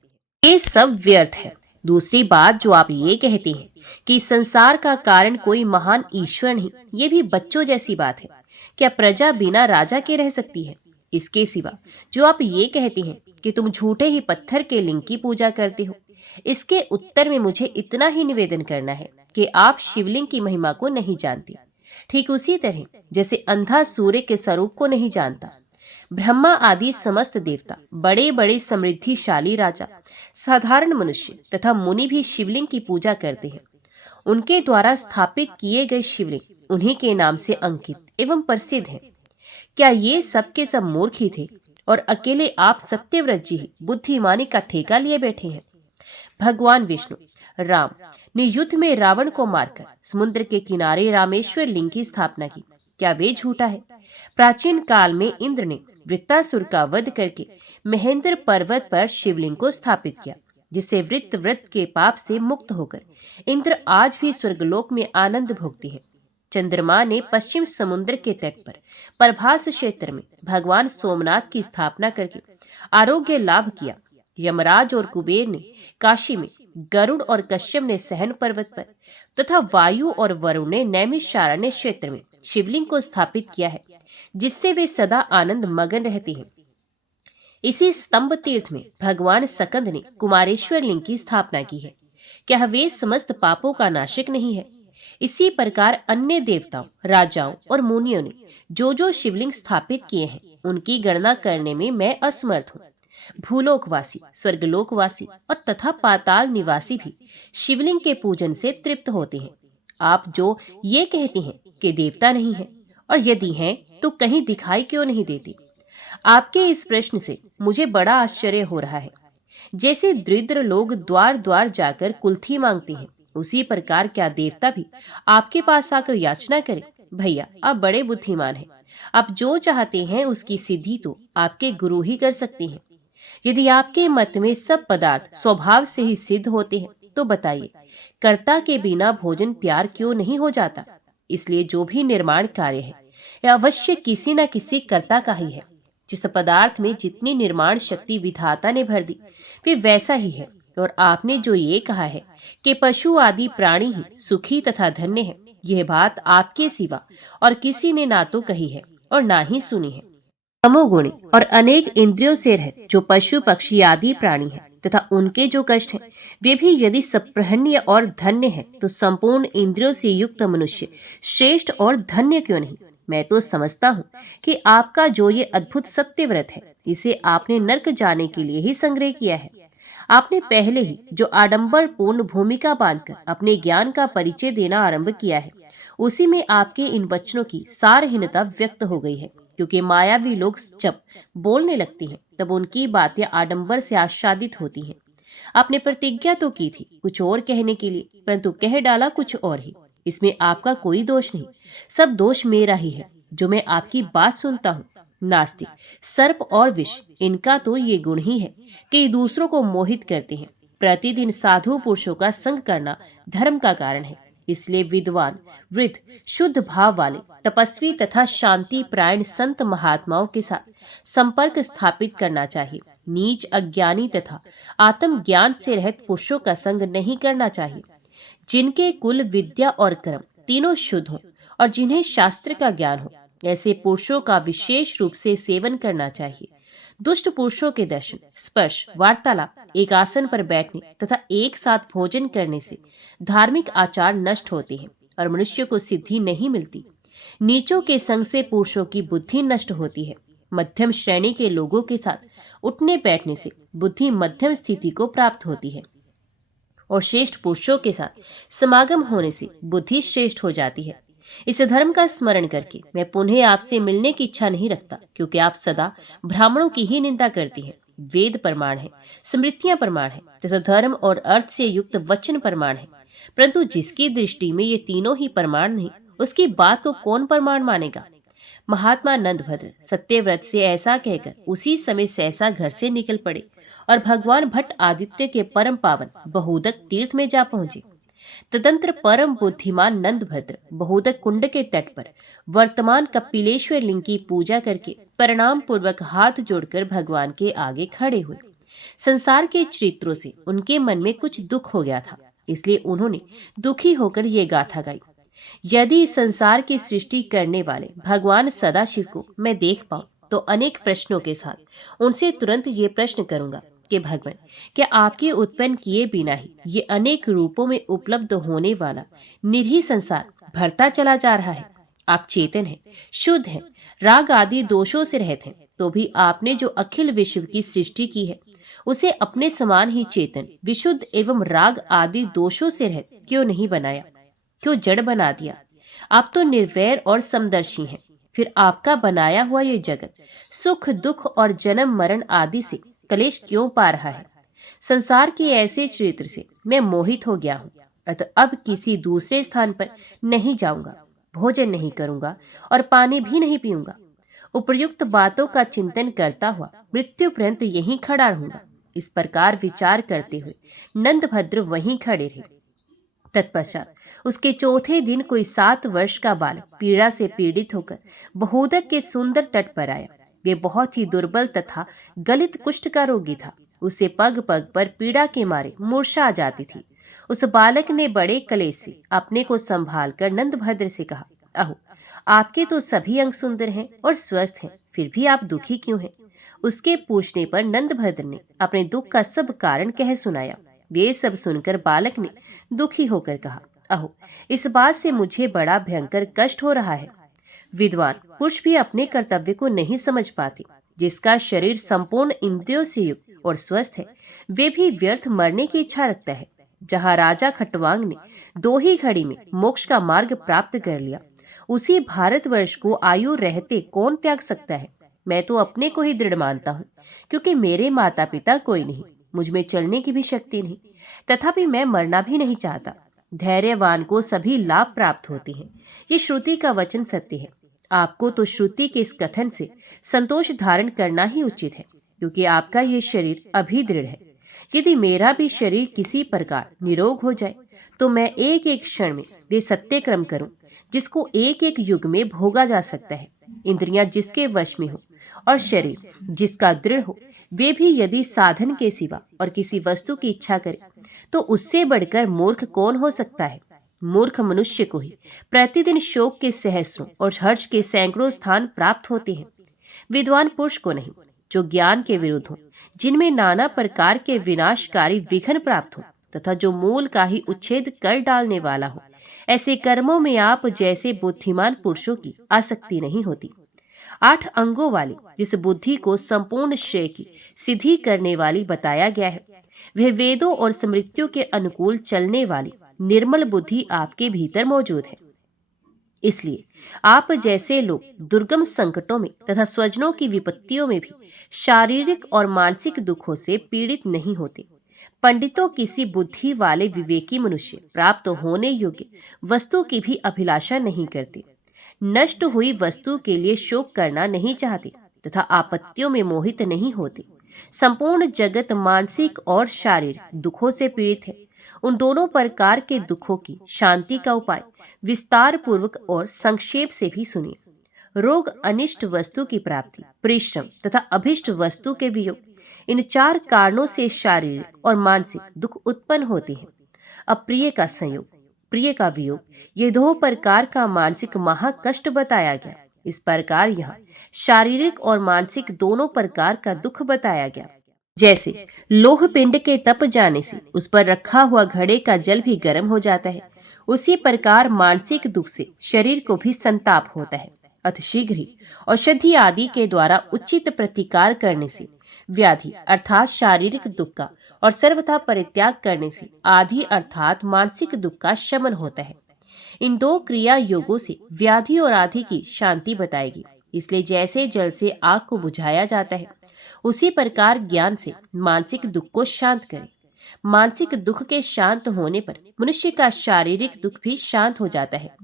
ये सब व्यर्थ है। दूसरी बात जो आप ये कहते हैं कि संसार का कारण कोई महान ईश्वर नहीं, ये भी बच्चों जैसी बात है। क्या प्रजा बिना राजा के रह सकती है? इसके सिवा जो आप ये कहते हैं कि तुम झूठे ही पत्थर के लिंग की पूजा करते हो, इसके उत्तर में मुझे इतना ही निवेदन करना है कि आप शिवलिंग की महिमा को नहीं जानते। ठीक उसी तरह जैसे अंधा सूर्य के स्वरूप को नहीं जानता, ब्रह्मा आदि समस्त देवता, बड़े बड़े समृद्धिशाली राजा, साधारण मनुष्य तथा मुनि भी शिवलिंग की पूजा करते हैं। उनके द्वारा स्थापित किए गए शिवलिंग उन्हीं के नाम से अंकित एवं प्रसिद्ध हैं। क्या ये सब के सब मूर्ख ही थे और अकेले आप सत्यव्रत जी ही बुद्धिमानी का ठेका लिए बैठे हैं? भगवान विष्णु राम ने युद्ध में रावण को मारकर समुद्र के किनारे रामेश्वर लिंग की स्थापना की। क्या वे झूठा है? प्राचीन काल में इंद्र ने वृत्तासुर का वध करके महेंद्र पर्वत पर शिवलिंग को स्थापित किया, जिससे वृत्त व्रत के पाप से मुक्त होकर इंद्र आज भी स्वर्गलोक में आनंद भोगते हैं। चंद्रमा ने पश्चिम समुद्र के तट पर प्रभास क्षेत्र में भगवान सोमनाथ की स्थापना करके आरोग्य लाभ किया यमराज और कुबेर ने काशी में, गरुड़ और कश्यप ने सहन पर्वत पर तथा वायु और वरुण ने नैमिषारण्य क्षेत्र में शिवलिंग को स्थापित किया है, जिससे वे सदा आनंद मगन रहते हैं। इसी स्तंभ तीर्थ में भगवान सकंद ने कुमारेश्वर लिंग की स्थापना की है। क्या वे समस्त पापों का नाशक नहीं है? इसी प्रकार अन्य देवताओं, राजाओं और मुनियों ने जो जो शिवलिंग स्थापित किए हैं, उनकी गणना करने में मैं असमर्थ हूँ। भूलोकवासी, स्वर्गलोकवासी और तथा पाताल निवासी भी शिवलिंग के पूजन से तृप्त होते हैं। आप जो ये कहते हैं कि देवता नहीं है, और यदि हैं तो कहीं दिखाई क्यों नहीं देते? आपके इस प्रश्न से मुझे बड़ा आश्चर्य हो रहा है। जैसे दरिद्र लोग द्वार द्वार जाकर कुल्थी मांगते हैं, उसी प्रकार क्या देवता भी आपके पास आकर याचना करें? भैया, आप बड़े बुद्धिमान हैं। आप जो चाहते हैं उसकी सिद्धि तो आपके गुरु ही कर सकते हैं। यदि आपके मत में सब पदार्थ स्वभाव से ही सिद्ध होते हैं, तो बताइए, कर्ता के बिना भोजन तैयार क्यों नहीं हो जाता? इसलिए जो भी निर्माण कार्य है, यह अवश्य किसी न किसी कर्ता का ही है। जिस पदार्थ में जितनी निर्माण शक्ति विधाता ने भर दी, वे वैसा ही है। और आपने जो ये कहा है कि पशु आदि प्राणी ही सुखी तथा धन्य है, यह बात आपके सिवा और किसी ने ना तो कही है और ना ही सुनी है। तमोगुणी और अनेक इंद्रियों से रहित जो पशु पक्षी आदि प्राणी हैं तथा उनके जो कष्ट हैं, वे भी यदि सप्रहन्य और धन्य है, तो संपूर्ण इंद्रियों से युक्त मनुष्य श्रेष्ठ और धन्य क्यों नहीं? मैं तो समझता हूँ कि आपका जो ये अद्भुत सत्य व्रत है, इसे आपने नर्क जाने के लिए ही संग्रह किया है। आपने पहले ही जो आडंबर पूर्ण भूमिका बांधकर अपने ज्ञान का परिचय देना आरंभ किया है, उसी में आपके इन वचनों की सारहीनता व्यक्त हो गई है। क्योंकि मायावी लोग जब बोलने लगते हैं, तब उनकी बातें आडंबर से आच्छादित होती हैं। आपने प्रतिज्ञा तो की थी कुछ और कहने के लिए, परंतु कह डाला कुछ और ही। इसमें आपका कोई दोष नहीं, सब दोष मेरा ही है जो मैं आपकी बात सुनता हूँ। नास्तिक, सर्प और विष, इनका तो ये गुण ही है कि दूसरों को मोहित करते हैं। प्रतिदिन साधु पुरुषों का संग करना धर्म का कारण है। इसलिए विद्वान, वृद्ध, शुद्ध भाव वाले, तपस्वी तथा शांति प्रायण संत महात्माओं के साथ संपर्क स्थापित करना चाहिए। नीच, अज्ञानी तथा आत्मज्ञान से रहित पुरुषों का संग नहीं करना चाहिए। जिनके कुल, विद्या और कर्म तीनों शुद्ध हों और जिन्हें शास्त्र का ज्ञान हो, ऐसे पुरुषों का विशेष रूप से सेवन करना चाहिए। दुष्ट पुरुषों के दर्शन, स्पर्श, वार्तालाप, एक आसन पर बैठने तथा एक साथ भोजन करने से धार्मिक आचार नष्ट होते हैं और मनुष्य को सिद्धि नहीं मिलती। नीचों के संग से पुरुषों की बुद्धि नष्ट होती है। मध्यम श्रेणी के लोगों के साथ उठने बैठने से बुद्धि मध्यम स्थिति को प्राप्त होती है और श्रेष्ठ पुरुषों के साथ समागम होने से बुद्धि श्रेष्ठ हो जाती है। इस धर्म का स्मरण करके मैं पुनः आपसे मिलने की इच्छा नहीं रखता, क्योंकि आप सदा ब्राह्मणों की ही निंदा करती हैं। वेद प्रमाण है, स्मृतियां प्रमाण है तथा धर्म और अर्थ से युक्त वचन प्रमाण है, परंतु जिसकी दृष्टि में ये तीनों ही प्रमाण नहीं, उसकी बात को कौन प्रमाण मानेगा? महात्मा नंदभद्र सत्यव्रत से ऐसा कहकर उसी समय सहसा घर से निकल पड़े और भगवान भट्ट आदित्य के परम पावन बहुदक तीर्थ में जा पहुंचे। तदंतर परम बुद्धिमान नंदभद्र बहुदक कुंड के तट पर वर्तमान कपिलेश्वर लिंग की पूजा करके प्रणाम पूर्वक हाथ जोड़कर भगवान के आगे खड़े हुए। संसार के चरित्रों से उनके मन में कुछ दुख हो गया था, इसलिए उन्होंने दुखी होकर ये गाथा गाई। यदि संसार की सृष्टि करने वाले भगवान सदाशिव को मैं देख पाऊं, तो अनेक प्रश्नों के साथ उनसे तुरंत ये प्रश्न करूंगा कि भगवान, क्या आपके उत्पन्न किए बिना ही ये अनेक रूपों में उपलब्ध होने वाला निरीह संसार भरता चला जा रहा है? आप चेतन हैं, शुद्ध हैं, राग आदि दोषों से रहित हैं, तो भी आपने जो अखिल विश्व की सृष्टि की है, उसे अपने समान ही चेतन, विशुद्ध एवं राग आदि दोषों से रहित क्यों नहीं बनाया? क्यों जड़ बना दिया? आप तो निर्वैर और समदर्शी हैं। फिर आपका बनाया हुआ ये जगत सुख दुख और जन्म मरण आदि से कलेश क्यों पा रहा है? संसार के ऐसे चरित्र से मैं मोहित हो गया हूँ, अतः अब किसी दूसरे स्थान पर नहीं जाऊंगा, भोजन नहीं करूंगा और पानी भी नहीं पीऊंगा। उपर्युक्त बातों का चिंतन करता हुआ मृत्यु पर्यंत यहीं खड़ा रहूंगा। इस प्रकार विचार करते हुए नंदभद्र वहीं खड़े रहे। तत्पश्चात उसके चौथे दिन कोई 7 वर्ष का बालक पीड़ा से पीड़ित होकर बहुदक के सुंदर तट पर आया। वे बहुत ही दुर्बल तथा गलित कुष्ठ का रोगी था उसे पग पग पर पीड़ा के मारे मूर्छा आ जाती थी। उस बालक ने बड़े कलेश से अपने को संभाल कर नंदभद्र से कहा, अहो, आपके तो सभी अंग सुंदर हैं और स्वस्थ हैं, फिर भी आप दुखी क्यों हैं? उसके पूछने पर नंदभद्र ने अपने दुख का सब कारण कह सुनाया। ये सब सुनकर बालक ने दुखी होकर कहा, अहो, इस बात से मुझे बड़ा भयंकर कष्ट हो रहा है। विद्वान पुरुष भी अपने कर्तव्य को नहीं समझ पाते। जिसका शरीर संपूर्ण इंद्रियों से युक्त और स्वस्थ है, वे भी व्यर्थ मरने की इच्छा रखता है। जहाँ राजा खटवांग ने 2 ही घड़ी में मोक्ष का मार्ग प्राप्त कर लिया, उसी भारतवर्ष को आयु रहते कौन त्याग सकता है? मैं तो अपने को ही दृढ़ मानता हूँ, क्योंकि मेरे माता पिता कोई नहीं, मुझ में चलने की भी शक्ति नहीं, तथापि मैं मरना भी नहीं चाहता। धैर्यवान को सभी लाभ प्राप्त होते हैं, ये श्रुति का वचन सत्य है। आपको तो श्रुति के इस कथन से संतोष धारण करना ही उचित है, क्योंकि आपका ये शरीर अभी दृढ़ है। यदि मेरा भी शरीर किसी प्रकार निरोग हो जाए, तो मैं एक एक क्षण में ये सत्य क्रम करूं, जिसको एक एक युग में भोगा जा सकता है। इंद्रियां जिसके वश में हो और शरीर जिसका दृढ़ हो, वे भी यदि साधन के सिवा और किसी वस्तु की इच्छा करे, तो उससे बढ़कर मूर्ख कौन हो सकता है? मूर्ख मनुष्य को ही प्रतिदिन शोक के सहस्रों और हर्ष के सैकड़ों स्थान प्राप्त होते हैं, विद्वान पुरुष को नहीं, जो ज्ञान के विरुद्ध हो, जिनमें नाना प्रकार के विनाशकारी विघ्न प्राप्त हो, तथा जो मूल का ही उच्छेद कर डालने वाला हो। ऐसे कर्मों में आप जैसे बुद्धिमान पुरुषों की आसक्ति नहीं होती। 8 अंगों वाली जिस बुद्धि को संपूर्ण श्रेय की सिद्धि करने वाली बताया गया है, वह वेदों और स्मृतियों के अनुकूल चलने वाली निर्मल बुद्धि आपके भीतर मौजूद है। इसलिए आप जैसे लोग दुर्गम संकटों में तथा स्वजनों की विपत्तियों में भी शारीरिक और मानसिक दुखों से पीड़ित नहीं होते। पंडितों किसी बुद्धि वाले विवेकी मनुष्य प्राप्त होने योग्य वस्तु की भी अभिलाषा नहीं करते, नष्ट हुई वस्तु के लिए शोक करना नहीं चाहते तथा आपत्तियों में मोहित नहीं होते। संपूर्ण जगत मानसिक और शारीरिक दुखों से पीड़ित है। उन दोनों प्रकार के दुखों की शांति का उपाय विस्तार पूर्वक और संक्षेप से भी सुनिए। रोग, अनिष्ट वस्तु की प्राप्ति, परिश्रम तथा अभिष्ट वस्तु के वियोग, इन 4 कारणों से शारीरिक और मानसिक दुख उत्पन्न होते हैं। अप्रिय का संयोग, प्रिय का वियोग, ये 2 प्रकार का मानसिक महाकष्ट बताया गया। इस प्रकार यहाँ शारीरिक और मानसिक दोनों प्रकार का दुख बताया गया। जैसे लोह पिंड के तप जाने से उस पर रखा हुआ घड़े का जल भी गर्म हो जाता है, उसी प्रकार मानसिक दुख से शरीर को भी संताप होता है। अतिशीघ्र ही औषधि आदि के द्वारा उचित प्रतिकार करने से व्याधि अर्थात शारीरिक दुख का और सर्वथा परित्याग करने से आदि अर्थात मानसिक दुख का शमन होता है। इन 2 क्रिया योगों से व्याधि और आदि की शांति बताएगी। इसलिए जैसे जल से आग को बुझाया जाता है, उसी प्रकार ज्ञान से मानसिक दुख को शांत करे। मानसिक दुख के शांत होने पर मनुष्य का शारीरिक दुख भी शांत हो जाता है।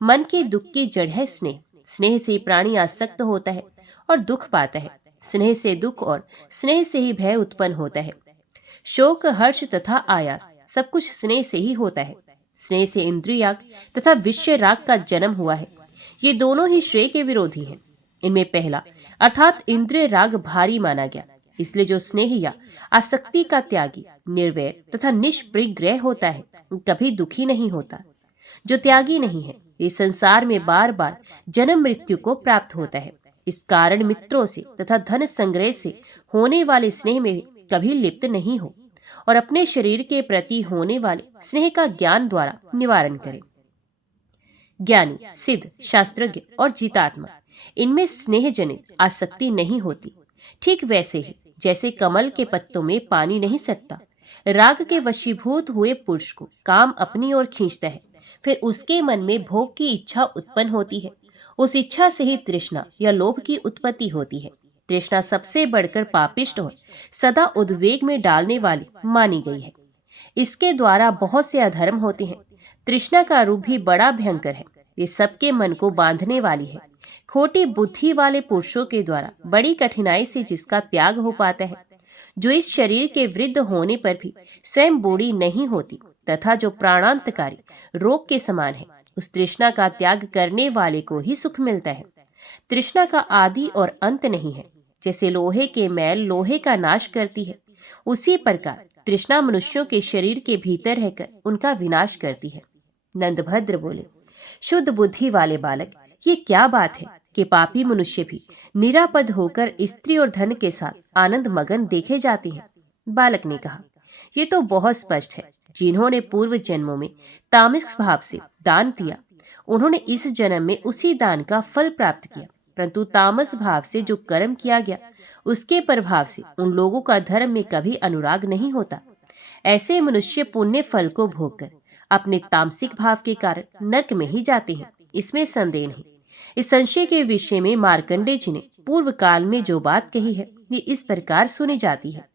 मन के दुख की जड़ है स्नेह। स्नेह से प्राणी आसक्त होता है और दुख पाता है। स्नेह से दुख और स्नेह से ही भय उत्पन्न होता है। शोक, हर्ष तथा आयास सब कुछ स्नेह से ही होता है। स्नेह से इंद्रियाग तथा विषय राग का जन्म हुआ है। ये दोनों ही श्रेय के विरोधी हैं। इनमें पहला अर्थात इंद्रिय राग भारी माना गया, इसलिए जो स्नेह या आसक्ति का त्यागी, निर्वैर तथा निष्प्रग्रह होता है, कभी दुखी नहीं होता। जो त्यागी नहीं है, ये संसार में बार बार जन्म मृत्यु को प्राप्त होता है। इस कारण मित्रों से तथा धन संग्रह से होने वाले स्नेह में कभी लिप्त नहीं हो और अपने शरीर के प्रति होने वाले स्नेह का ज्ञान द्वारा निवारण करें। ज्ञानी, सिद्ध, शास्त्रज्ञ और जितात्मा, इनमें स्नेह जनित आसक्ति नहीं होती। ठीक वैसे ही जैसे कमल के पत्तों में पानी नहीं सटता, राग के वशीभूत हुए पुरुष को काम अपनी ओर खींचता है, फिर उसके मन में भोग की इच्छा उत्पन्न होती है। उस इच्छा से ही तृष्णा या लोभ की उत्पत्ति होती है। तृष्णा सबसे बढ़कर पापिष्ट और सदा उद्वेग में डालने वाली मानी गई है। इसके द्वारा बहुत से अधर्म होते हैं। तृष्णा का रूप भी बड़ा भयंकर है। ये सबके मन को बांधने वाली है। खोटी बुद्धि वाले पुरुषों के द्वारा बड़ी कठिनाई से जिसका त्याग हो पाता है, जो इस शरीर के वृद्ध होने पर भी स्वयं बूढ़ी नहीं होती तथा जो प्राणांतकारी रोग के समान है, उस तृष्णा का त्याग करने वाले को ही सुख मिलता है। तृष्णा का आदि और अंत नहीं है। जैसे लोहे के मैल लोहे का नाश करती है, उसी प्रकार तृष्णा मनुष्यों के शरीर के भीतर रहकर उनका विनाश करती है। नंदभद्र बोले, शुद्ध बुद्धि वाले बालक, ये क्या बात है कि पापी मनुष्य भी निरापद होकर स्त्री और धन के साथ आनंद मगन देखे जाते हैं। बालक ने कहा, ये तो बहुत स्पष्ट है। जिन्होंने पूर्व जन्मों में तामसिक भाव से दान दिया, उन्होंने इस जन्म में उसी दान का फल प्राप्त किया, परंतु तामस भाव से जो कर्म किया गया उसके प्रभाव से उन लोगों का धर्म में कभी अनुराग नहीं होता। ऐसे मनुष्य पुण्य फल को भोगकर अपने तामसिक भाव के कारण नरक में ही जाते हैं, इसमें संदेह नहीं। इस संशय के विषय में मार्कंडेय जी ने पूर्व काल में जो बात कही है, ये इस प्रकार सुनी जाती है।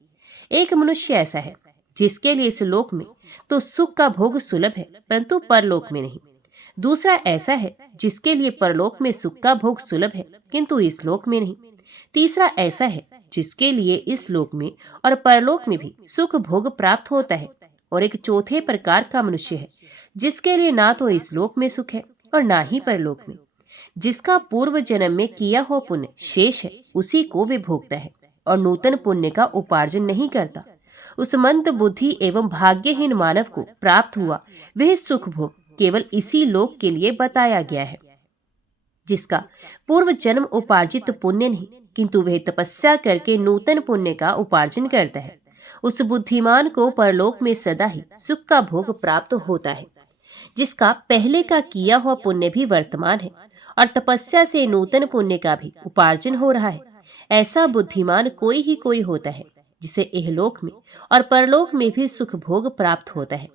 एक मनुष्य ऐसा है जिसके लिए इस लोक में तो सुख का भोग सुलभ है, परंतु परलोक में नहीं। दूसरा ऐसा है जिसके लिए परलोक में सुख का भोग सुलभ है, किंतु इस लोक में नहीं। तीसरा ऐसा है जिसके लिए इस लोक में और परलोक में भी सुख भोग प्राप्त होता है। और एक चौथे प्रकार का मनुष्य है जिसके लिए ना तो इस लोक में सुख है और ना ही परलोक में। जिसका पूर्व जन्म में किया हुआ पुण्य शेष है, उसी को वे भोगता है और नूतन पुण्य का उपार्जन नहीं करता। उस मंद बुद्धि एवं भाग्यहीन मानव को प्राप्त हुआ वह सुख भोग केवल इसी लोक के लिए बताया गया है। जिसका पूर्व जन्म उपार्जित पुण्य नहीं, किंतु वह तपस्या करके नूतन पुण्य का उपार्जन करता है, उस बुद्धिमान को परलोक में सदा ही सुख का भोग प्राप्त होता है। जिसका पहले का किया हुआ पुण्य भी वर्तमान है और तपस्या से नूतन पुण्य का भी उपार्जन हो रहा है, ऐसा बुद्धिमान कोई ही कोई होता है जिसे इहलोक में और परलोक में भी सुख भोग प्राप्त होता है।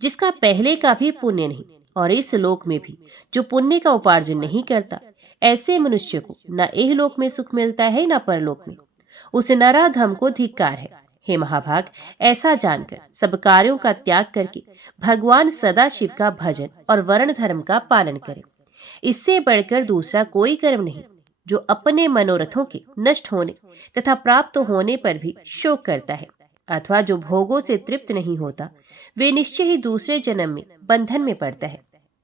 जिसका पहले का भी पुण्य नहीं और इस लोक में भी जो पुण्य का उपार्जन नहीं करता, ऐसे मनुष्य को न इहलोक में सुख मिलता है न परलोक में। उस नराधम को धिक्कार है। हे महाभाग, ऐसा जानकर सब कार्यों का त्याग करके भगवान सदाशिव का भजन और वर्ण धर्म का पालन करें। इससे बढ़कर दूसरा कोई कर्म नहीं जो अपने मनोरथों के नष्ट होने तथा प्राप्त होने पर भी शोक करता है, अथवा जो भोगों से तृप्त नहीं होता, वे निश्चय ही दूसरे जन्म में बंधन में पड़ता है।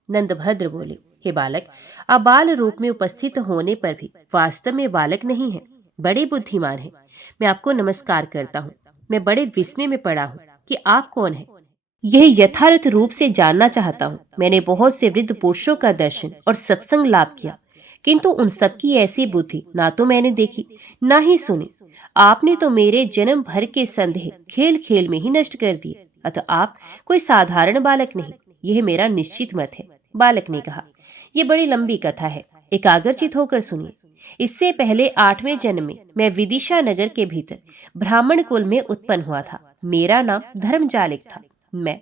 नंदभद्र बोले, हे बालक, आप बाल रूप में उपस्थित होने पर भी वास्तव में बालक नहीं है, बड़े बुद्धिमान है। मैं आपको नमस्कार करता हूँ। मैं बड़े विस्मय में पड़ा हूँ कि आप कौन है, यह यथार्थ रूप से जानना चाहता हूँ। मैंने बहुत से वृद्ध पुरुषों का दर्शन और सत्संग लाभ किया, किंतु उन सबकी ऐसी बुद्धि ना तो मैंने देखी ना ही सुनी। आपने तो मेरे जन्म भर के संदेह खेल खेल में ही नष्ट कर दिए, अतः आप कोई साधारण बालक नहीं, यह मेरा निश्चित मत है। बालक ने कहा, यह बड़ी लंबी कथा है, एकाग्रचित होकर सुनिए। इससे पहले 8वें जन्म में मैं विदिशा नगर के भीतर ब्राह्मण कुल में उत्पन्न हुआ था। मेरा नाम धर्मजालिक था। मैं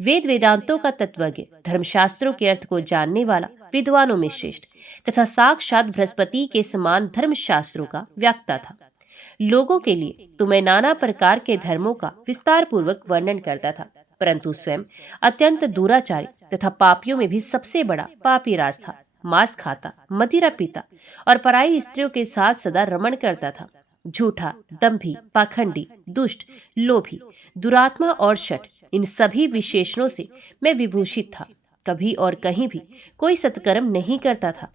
वेद वेदांतों का तत्वज्ञ, धर्मशास्त्रों के अर्थ को जानने वाला, विद्वानों में श्रेष्ठ तथा साक्षात बृहस्पति के समान धर्मशास्त्रों का व्याख्या था। लोगों के लिए तो मैं नाना प्रकार के धर्मों का विस्तार पूर्वक वर्णन करता था, परंतु स्वयं अत्यंत दुराचारी तथा पापियों में भी सबसे बड़ा पापी राज था। मांस खाता, मदिरा पीता और पराई स्त्रियों के साथ सदा रमण करता था। झूठा, दंभी, पाखंडी, दुष्ट, लोभी, दुरात्मा और शठ, इन सभी विशेषणों से मैं विभूषित था। कभी और कहीं भी कोई सत्कर्म नहीं करता था।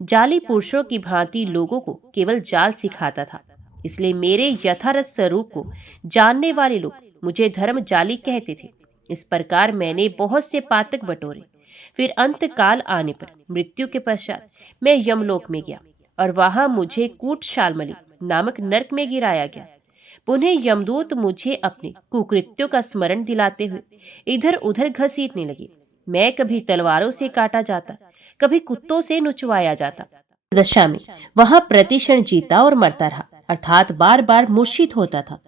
जाली पुरुषों की भांति लोगों को केवल जाल सिखाता था। इसलिए मेरे यथार्थ स्वरूप को जानने वाले लोग मुझे धर्म जाली कहते थे। इस प्रकार मैंने बहुत से पातक बटोरे। फिर अंत काल आने पर मृत्यु के पश्चात मैं यमलोक में गया और वहां मुझे कूटशालमली नामक नरक में गिराया गया। पुनः यमदूत मुझे अपने कुकृत्यों का स्मरण दिलाते हुए इधर उधर घसीटने लगे। मैं कभी तलवारों से काटा जाता, कभी कुत्तों से नुचवाया जाता। दशा में वहां प्रतिक्षण जीता और मरता रहा, अर्थात बार बार मूर्छित होता था।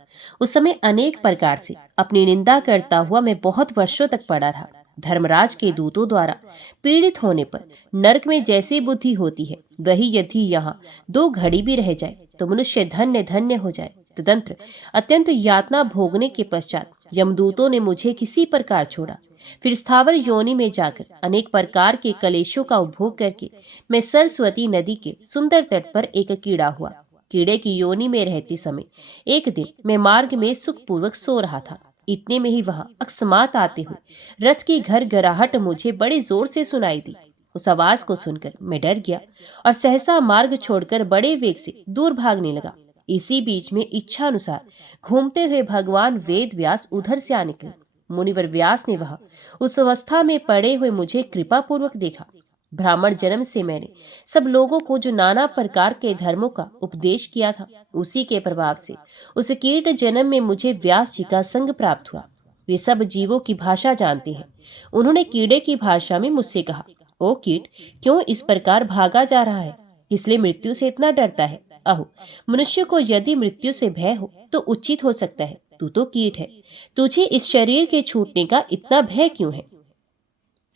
उस समय अनेक प्रकार से अपनी निंदा करता हुआ मैं बहुत वर्षों तक पड़ा रहा। धर्मराज के दूतों द्वारा पीड़ित होने पर नरक में जैसी बुद्धि होती है, वही यदि यहाँ 2 घड़ी भी रह जाए तो मनुष्य धन्य धन्य हो जाए। तदंतर अत्यंत यातना भोगने के पश्चात यमदूतों ने मुझे किसी प्रकार छोड़ा। फिर स्थावर योनि में जाकर अनेक प्रकार के कलेशों का उपभोग करके मैं सरस्वती नदी के सुंदर तट पर एक कीड़ा हुआ। कीड़े की योनि में रहते समय एक दिन मैं मार्ग में सुखपूर्वक सो रहा था। इतने में ही वहां अकस्मात आते हुए रथ की घरघराहट मुझे बड़े जोर से सुनाई दी। उस आवाज को सुनकर मैं डर गया और सहसा मार्ग छोड़कर बड़े वेग से दूर भागने लगा। इसी बीच में इच्छा अनुसार घूमते हुए भगवान वेद व्यास उधर से आ निकले। मुनिवर व्यास ने वहां उस अवस्था में पड़े हुए मुझे कृपा पूर्वक देखा। ब्राह्मण जन्म से मैंने सब लोगों को जो नाना प्रकार के धर्मों का उपदेश किया था, उसी के प्रभाव से उस कीट जन्म में मुझे व्यास जी का संग प्राप्त हुआ। वे सब जीवों की भाषा जानते हैं। उन्होंने कीड़े की भाषा में मुझसे कहा, ओ कीट, क्यों इस प्रकार भागा जा रहा है? इसलिए मृत्यु से इतना डरता है? अहो, मनुष्य को यदि मृत्यु से भय हो तो उचित हो सकता है। तू तो कीट है, तुझे इस शरीर के छूटने का इतना भय क्यों है?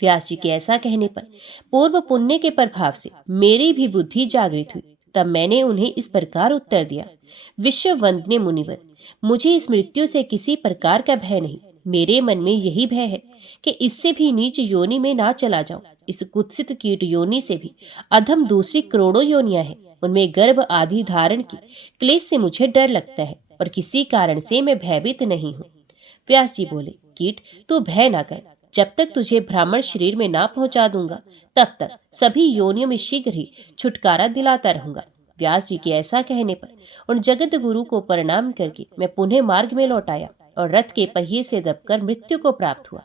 व्यास जी के ऐसा कहने पर पूर्व पुण्य के प्रभाव से मेरी भी बुद्धि जागृत हुई। तब मैंने उन्हें इस प्रकार उत्तर दिया, विश्व वंदनीय मुनिवर, मुझे इस मृत्यु से किसी प्रकार का भय नहीं। मेरे मन में यही भय है कि इससे भी नीच योनि में ना चला जाऊं। इस कुत्सित कीट योनि से भी अधम दूसरी करोड़ों योनियां हैं, उनमें गर्भ आदि धारण की क्लेश से मुझे डर लगता है और किसी कारण से मैं भयभीत नहीं हूँ। व्यास जी बोले, कीट, तू भय ना कर। जब तक तुझे ब्राह्मण शरीर में ना पहुंचा दूंगा, तब तक सभी योनियों में शीघ्र ही छुटकारा दिलाता रहूंगा। व्यास जी के ऐसा कहने पर उन जगत गुरु को प्रणाम करके मैं पुनः मार्ग में लौट आया और रथ के पहिए से दबकर मृत्यु को प्राप्त हुआ।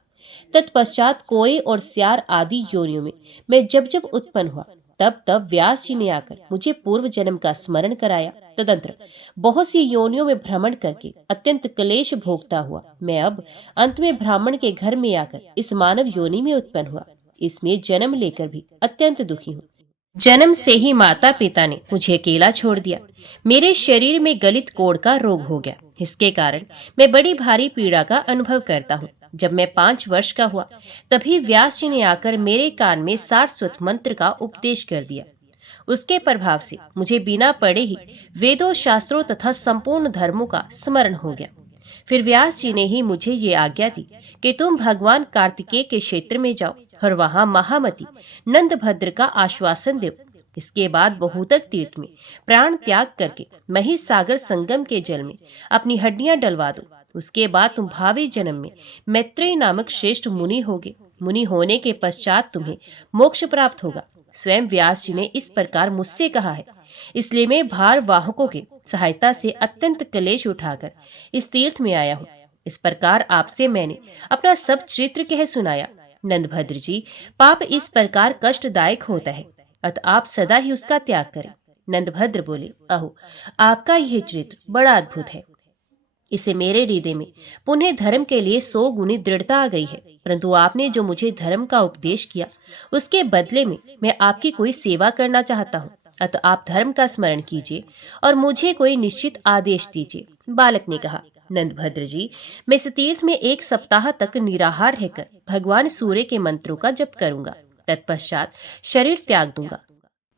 तत्पश्चात कोए और स्यार आदि योनियों में मैं जब जब उत्पन्न हुआ, तब तब व्यास जी ने आकर मुझे पूर्व जन्म का स्मरण कराया। तदंतर बहुत सी योनियों में भ्रमण करके अत्यंत क्लेश भोगता हुआ मैं अब अंत में ब्राह्मण के घर में आकर इस मानव योनि में उत्पन्न हुआ। इसमें जन्म लेकर भी अत्यंत दुखी हूँ। जन्म से ही माता पिता ने मुझे अकेला छोड़ दिया। मेरे शरीर में गलित कोढ़ का रोग हो गया। इसके कारण मैं बड़ी भारी पीड़ा का अनुभव करता हूँ। जब मैं 5 वर्ष का हुआ, तभी व्यास जी ने आकर मेरे कान में सारस्वत मंत्र का उपदेश कर दिया। उसके प्रभाव से मुझे बिना पढ़े ही वेदों, शास्त्रों तथा संपूर्ण धर्मों का स्मरण हो गया। फिर व्यास जी ने ही मुझे ये आज्ञा दी कि तुम भगवान कार्तिकेय के क्षेत्र में जाओ और वहां महामती नंदभद्र का आश्वासन दो। इसके बाद बहुतक तीर्थ में प्राण त्याग करके महिसागर संगम के जल में अपनी हड्डियां डलवा दो। उसके बाद तुम भावी जन्म में मैत्रेय नामक श्रेष्ठ मुनि होगे। मुनि होने के पश्चात तुम्हें मोक्ष प्राप्त होगा। स्वयं व्यास जी ने इस प्रकार मुझसे कहा है, इसलिए मैं भार वाहकों की सहायता से अत्यंत क्लेश उठाकर इस तीर्थ में आया हूँ। इस प्रकार आपसे मैंने अपना सब चरित्र कह सुनाया। नंदभद्र जी, पाप इस प्रकार कष्टदायक होता है, अतः आप सदा ही उसका त्याग करें। नंदभद्र बोले, अहो, आपका यह चरित्र बड़ा अद्भुत है। इसे मेरे हृदय में पुनः धर्म के लिए 100 गुनी दृढ़ता आ गई है। परंतु आपने जो मुझे धर्म का उपदेश किया, उसके बदले में मैं आपकी कोई सेवा करना चाहता हूँ। अतः आप धर्म का स्मरण कीजिए और मुझे कोई निश्चित आदेश दीजिए। बालक ने कहा, नंदभद्र जी, मैं इस तीर्थ में 1 सप्ताह तक निराहार रहकर भगवान सूर्य के मंत्रों का जप करूंगा। तत्पश्चात शरीर त्याग दूंगा।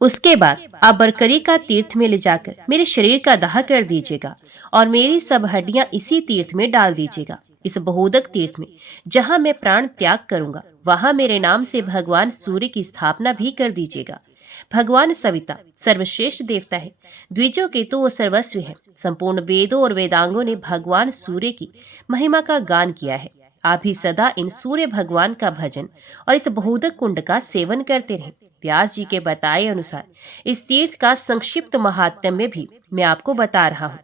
उसके बाद आप बरकरी का तीर्थ में ले जाकर मेरे शरीर का दाह कर दीजिएगा और मेरी सब हड्डियां इसी तीर्थ में डाल दीजिएगा। इस बहुदक तीर्थ में जहां मैं प्राण त्याग करूंगा, वहां मेरे नाम से भगवान सूर्य की स्थापना भी कर दीजिएगा। भगवान सविता सर्वश्रेष्ठ देवता है। द्विजों के तो वो सर्वस्व है। संपूर्ण वेदों और वेदांगों ने भगवान सूर्य की महिमा का गान किया है। आप भी सदा इन सूर्य भगवान का भजन और इस बहुदक कुंड का सेवन करते रहें। व्यास जी के बताए अनुसार इस तीर्थ का संक्षिप्त महात्म्य भी मैं आपको बता रहा हूँ।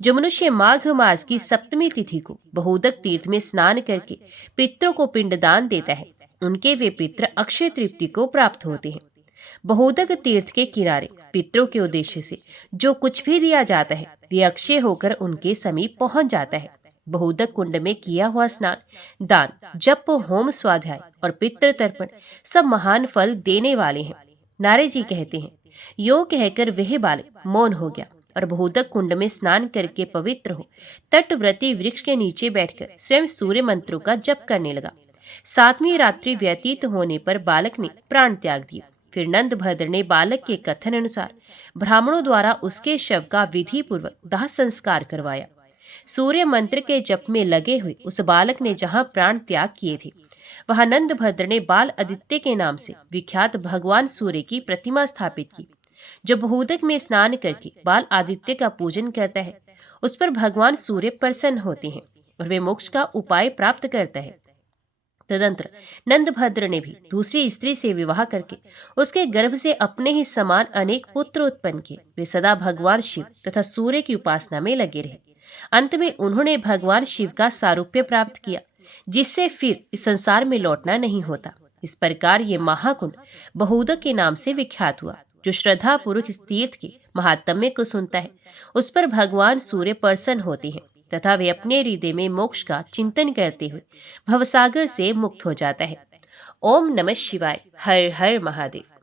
जो मनुष्य माघ मास की सप्तमी तिथि को बहुदक तीर्थ में स्नान करके पितरों को पिंडदान देता है, उनके वे पितर अक्षय तृप्ति को प्राप्त होते हैं। बहुदक तीर्थ के किनारे पितरों के उद्देश्य से जो कुछ भी दिया जाता है, वे अक्षय होकर उनके समीप पहुंच जाता है। बहुदक कुंड में किया हुआ स्नान, दान, जप, होम, स्वाध्याय और पितृ तर्पण सब महान फल देने वाले हैं। नारद जी कहते हैं, यो कहकर वह बालक मौन हो गया और बहुदक कुंड में स्नान करके पवित्र हो तटव्रती वृक्ष के नीचे बैठकर स्वयं सूर्य मंत्रों का जप करने लगा। 7वीं रात्रि व्यतीत होने पर बालक ने प्राण त्याग दिया। फिर नंदभद्र ने बालक के कथन अनुसार ब्राह्मणों द्वारा उसके शव का विधि पूर्वक दाह संस्कार करवाया। सूर्य मंत्र के जप में लगे हुए उस बालक ने जहां प्राण त्याग किए थे, वहां नंदभद्र ने बाल आदित्य के नाम से विख्यात भगवान सूर्य की प्रतिमा स्थापित की। जो बहुदक में स्नान करके बाल आदित्य का पूजन करता है, उस पर भगवान सूर्य प्रसन्न होते हैं और वे मोक्ष का उपाय प्राप्त करता है। तदंतर नंदभद्र ने भी दूसरी स्त्री से विवाह करके उसके गर्भ से अपने ही समान अनेक पुत्र उत्पन्न किए। वे सदा भगवान शिव तथा सूर्य की उपासना में लगे रहे। अंत में उन्होंने भगवान शिव का सारूप्य प्राप्त किया, जिससे फिर इस संसार में लौटना नहीं होता। इस प्रकार ये महाकुंड बहुदक के नाम से विख्यात हुआ। जो श्रद्धा पूर्वक इस तीर्थ के महात्म्य को सुनता है, उस पर भगवान सूर्य प्रसन्न होते हैं तथा वे अपने हृदय में मोक्ष का चिंतन करते हुए भवसागर से मुक्त हो जाता है। ओम नमः शिवाय। हर हर महादेव।